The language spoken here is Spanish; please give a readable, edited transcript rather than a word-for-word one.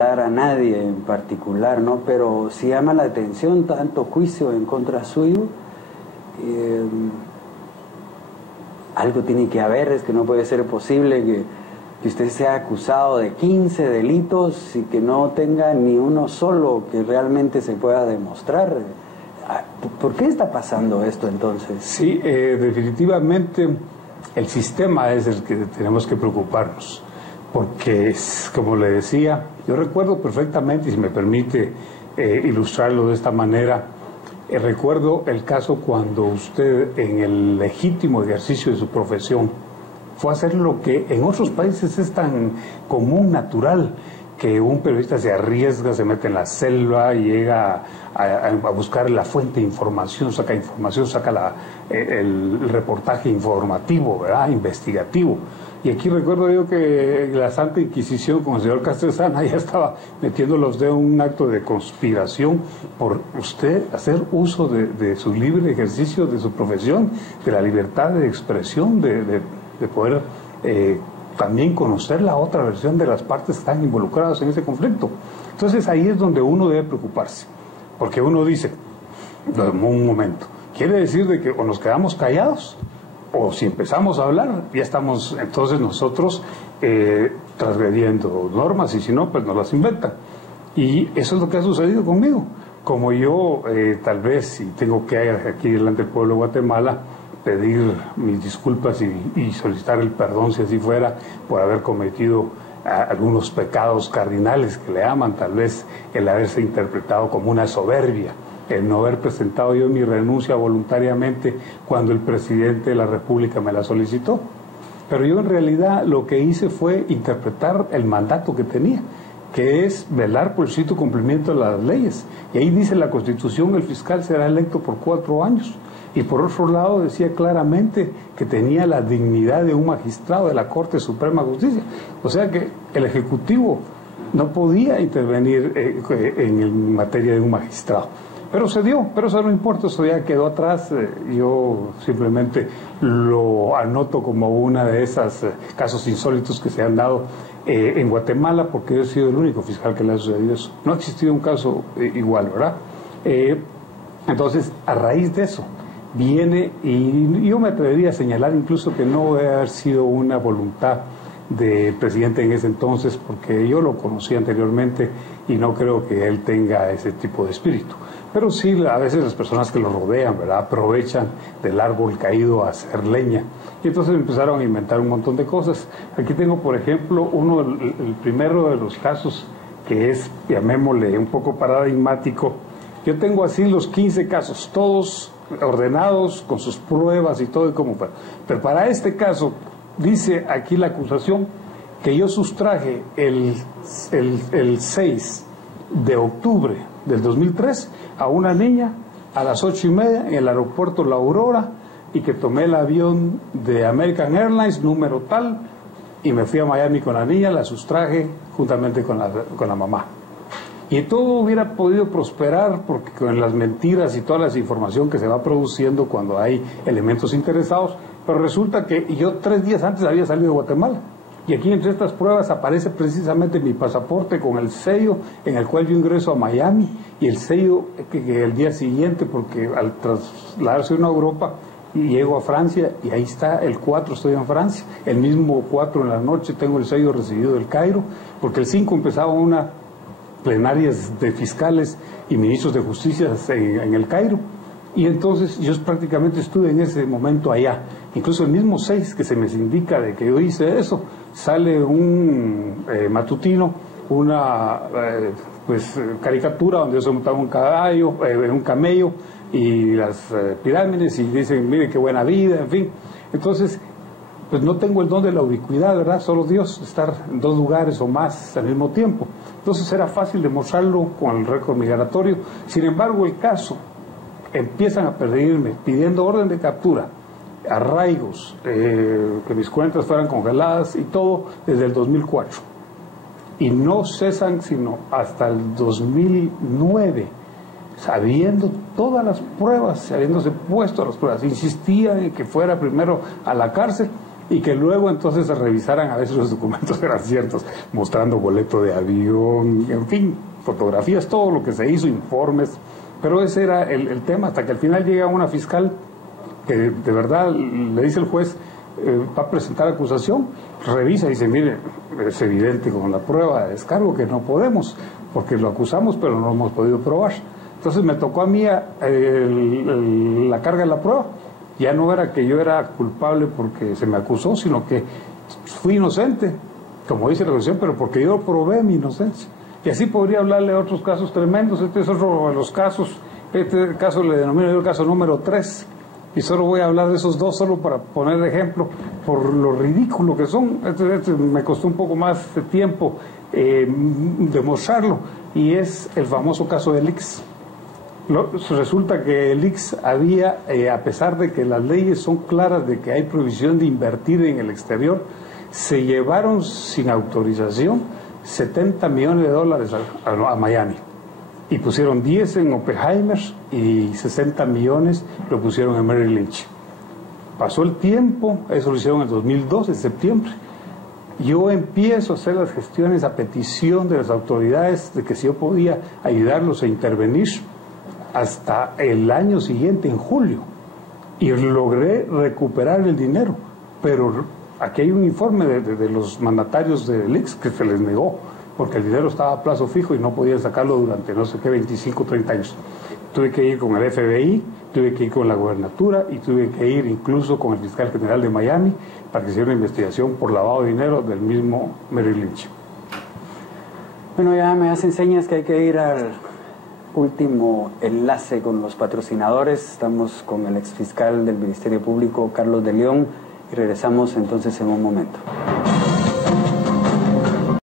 a nadie en particular, ¿no? Pero sí llama la atención tanto juicio en contra suyo. Algo tiene que haber, es que no puede ser posible que usted sea acusado de 15 delitos y que no tenga ni uno solo que realmente se pueda demostrar. ¿Por qué está pasando esto entonces? Sí, definitivamente el sistema es el que tenemos que preocuparnos, porque es, como le decía, yo recuerdo perfectamente, y si me permite ilustrarlo de esta manera, recuerdo el caso cuando usted, en el legítimo ejercicio de su profesión, fue a hacer lo que en otros países es tan común, natural, que un periodista se arriesga, se mete en la selva, llega a buscar la fuente de información, saca el reportaje informativo, ¿verdad? Investigativo. Y aquí recuerdo yo que la Santa Inquisición con el señor Castresana ya estaba metiendo los dedos en un acto de conspiración por usted hacer uso de su libre ejercicio de su profesión, de la libertad de expresión, de poder también conocer la otra versión de las partes que están involucradas en ese conflicto. Entonces ahí es donde uno debe preocuparse, porque uno dice, un momento, quiere decir de que o nos quedamos callados, o si empezamos a hablar, ya estamos entonces nosotros transgrediendo normas, y si no, pues nos las inventan. Y eso es lo que ha sucedido conmigo. Como yo tal vez, y tengo que aquí delante del pueblo de Guatemala, pedir mis disculpas y solicitar el perdón, si así fuera, por haber cometido algunos pecados cardinales que le llaman, tal vez el haberse interpretado como una soberbia, el no haber presentado yo mi renuncia voluntariamente cuando el presidente de la República me la solicitó. Pero yo en realidad lo que hice fue interpretar el mandato que tenía, que es velar por el estricto cumplimiento de las leyes. Y ahí dice la Constitución, el fiscal será electo por 4 años. Y por otro lado decía claramente que tenía la dignidad de un magistrado de la Corte Suprema de Justicia. O sea que el Ejecutivo no podía intervenir en materia de un magistrado. Pero se dio, pero eso no importa, eso ya quedó atrás. Yo simplemente lo anoto como una de esos casos insólitos que se han dado en Guatemala, porque yo he sido el único fiscal que le ha sucedido eso. No ha existido un caso igual, ¿verdad? Entonces, a raíz de eso, viene, y yo me atrevería a señalar incluso que no debe haber sido una voluntad del presidente en ese entonces, porque yo lo conocí anteriormente y no creo que él tenga ese tipo de espíritu. Pero sí, a veces las personas que lo rodean, ¿verdad?, aprovechan del árbol caído a hacer leña. Y entonces empezaron a inventar un montón de cosas. Aquí tengo, por ejemplo, el primero de los casos que es, llamémosle, un poco paradigmático. Yo tengo así los 15 casos, todos ordenados con sus pruebas y todo y cómo fue. Pero para este caso dice aquí la acusación que yo sustraje el 6 de octubre del 2003 a una niña a las 8:30 en el aeropuerto La Aurora, y que tomé el avión de American Airlines número tal y me fui a Miami con la niña, la sustraje juntamente con la mamá. Y todo hubiera podido prosperar porque con las mentiras y toda la información que se va produciendo cuando hay elementos interesados, pero resulta que yo 3 días antes había salido de Guatemala. Y aquí entre estas pruebas aparece precisamente mi pasaporte con el sello en el cual yo ingreso a Miami, y el sello que el día siguiente, porque al trasladarse uno a Europa, llego a Francia y ahí está el 4, estoy en Francia. El mismo 4 en la noche tengo el sello recibido del Cairo, porque el 5 empezaba una plenarias de fiscales y ministros de justicia en el Cairo, y entonces yo prácticamente estuve en ese momento allá. Incluso el mismo 6 que se me indica de que yo hice eso, sale un matutino, una caricatura donde yo se montaba un caballo, un camello y las pirámides, y dicen, mire qué buena vida, en fin. Entonces, pues no tengo el don de la ubicuidad, ¿verdad? Solo Dios, estar en 2 lugares o más al mismo tiempo. Entonces era fácil demostrarlo con el récord migratorio. Sin embargo, el caso, empiezan a perseguirme pidiendo orden de captura, arraigos, que mis cuentas fueran congeladas y todo desde el 2004. Y no cesan sino hasta el 2009, sabiendo todas las pruebas, habiéndose puesto a las pruebas. Insistían en que fuera primero a la cárcel, y que luego entonces se revisaran a veces los documentos eran ciertos, mostrando boleto de avión, en fin, fotografías, todo lo que se hizo, informes, pero ese era el tema, hasta que al final llega una fiscal que de verdad le dice el juez, va a presentar acusación, revisa y dice, mire, es evidente con la prueba de descargo que no podemos, porque lo acusamos pero no lo hemos podido probar. Entonces me tocó a mí la carga de la prueba. Ya no era que yo era culpable porque se me acusó, sino que fui inocente, como dice la Constitución, pero porque yo probé mi inocencia. Y así podría hablarle de otros casos tremendos. Este es otro de los casos, este caso le denomino yo el caso número 3, y solo voy a hablar de esos dos, solo para poner de ejemplo, por lo ridículo que son. Este me costó un poco más de tiempo demostrarlo, y es el famoso caso de Lix. Resulta que el IX había, a pesar de que las leyes son claras de que hay prohibición de invertir en el exterior, se llevaron sin autorización $70 millones a Miami, y pusieron 10 en Oppenheimer y 60 millones lo pusieron en Merrill Lynch. Pasó el tiempo, eso lo hicieron en 2002, en septiembre. Yo empiezo a hacer las gestiones a petición de las autoridades de que si yo podía ayudarlos a intervenir, hasta el año siguiente, en julio, y logré recuperar el dinero, pero aquí hay un informe de los mandatarios del IX que se les negó, porque el dinero estaba a plazo fijo y no podían sacarlo durante no sé qué, 25, 30 años. Tuve que ir con el FBI, tuve que ir con la gobernatura y tuve que ir incluso con el fiscal general de Miami para que hiciera una investigación por lavado de dinero del mismo Merrill Lynch. Bueno, ya me hacen señas que hay que ir al último enlace con los patrocinadores. Estamos con el exfiscal del Ministerio Público, Carlos de León, y regresamos entonces en un momento.